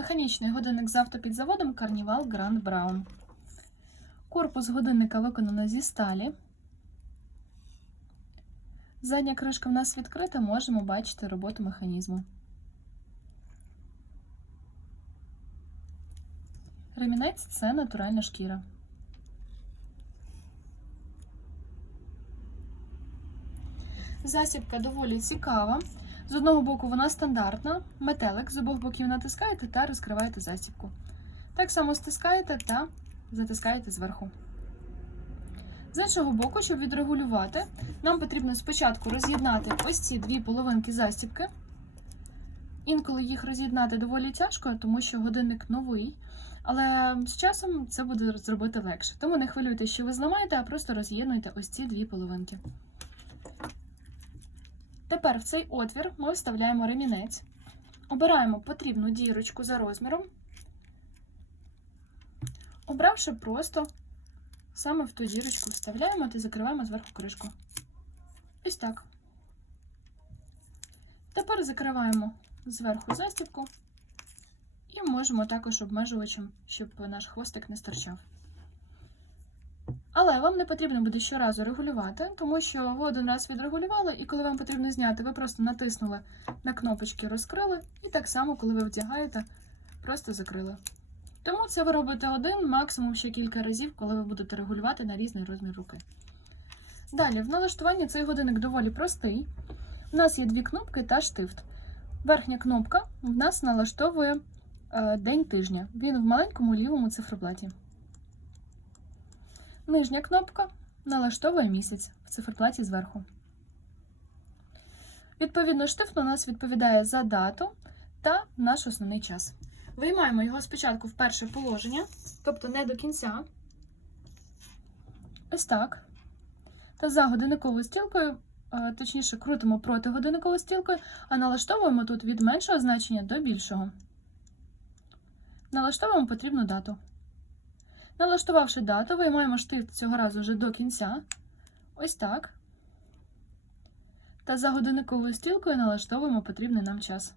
Механічний годинник з автопідзаводом Carnival Grand Brown. Корпус годинника виконано зі сталі. Задня кришка в нас відкрита, можемо бачити роботу механізму. Ремінець це натуральна шкіра. Засібка доволі цікава. З одного боку вона стандартна, метелик, з обох боків натискаєте та розкриваєте засібку. Так само стискаєте та затискаєте зверху. З іншого боку, щоб відрегулювати, нам потрібно спочатку роз'єднати ось ці дві половинки застібки. Інколи їх роз'єднати доволі тяжко, тому що годинник новий, але з часом це буде зробити легше. Тому не хвилюйтесь, що ви зламаєте, а просто роз'єднуйте ось ці дві половинки. Тепер в цей отвір ми вставляємо ремінець, обираємо потрібну дірочку за розміром, обравши просто саме в ту дірочку вставляємо та закриваємо зверху кришку. Ось так. Тепер закриваємо зверху застібку і можемо також обмежувачем, щоб наш хвостик не стирчав. Але вам не потрібно буде щоразу регулювати, тому що ви один раз відрегулювали, і коли вам потрібно зняти, ви просто натиснули на кнопочки, розкрили, і так само, коли ви вдягаєте, просто закрили. Тому це ви робите один, максимум ще кілька разів, коли ви будете регулювати на різний розмір руки. Далі, в налаштуванні цей годинник доволі простий. У нас є дві кнопки та штифт. Верхня кнопка в нас налаштовує е, день тижня. Він в маленькому лівому циферблаті. Нижня кнопка налаштовує місяць в циферблаті зверху. Відповідно, штифт у нас відповідає за дату та наш основний час. Виймаємо його спочатку в перше положення, тобто не до кінця. Ось так. Та за годинниковою стрілкою, е, точніше, крутимо проти годинниковою стрілкою, а налаштовуємо тут від меншого значення до більшого. Налаштовуємо потрібну дату. Налаштувавши дату, виймаємо штифт цього разу вже до кінця. Ось так. Та за годинниковою стрілкою налаштовуємо потрібний нам час.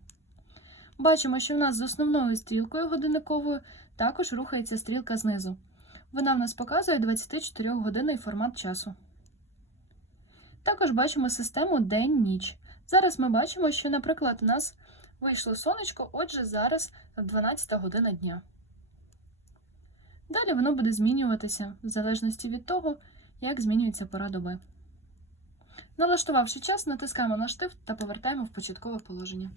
Бачимо, що в нас з основною стрілкою годинниковою також рухається стрілка знизу. Вона в нас показує 24 годинний формат часу. Також бачимо систему день-ніч. Зараз ми бачимо, що, наприклад, у нас вийшло сонечко, отже, зараз 12 година дня. Далі воно буде змінюватися в залежності від того, як змінюється пора доби. Налаштувавши час, натискаємо на штифт та повертаємо в початкове положення.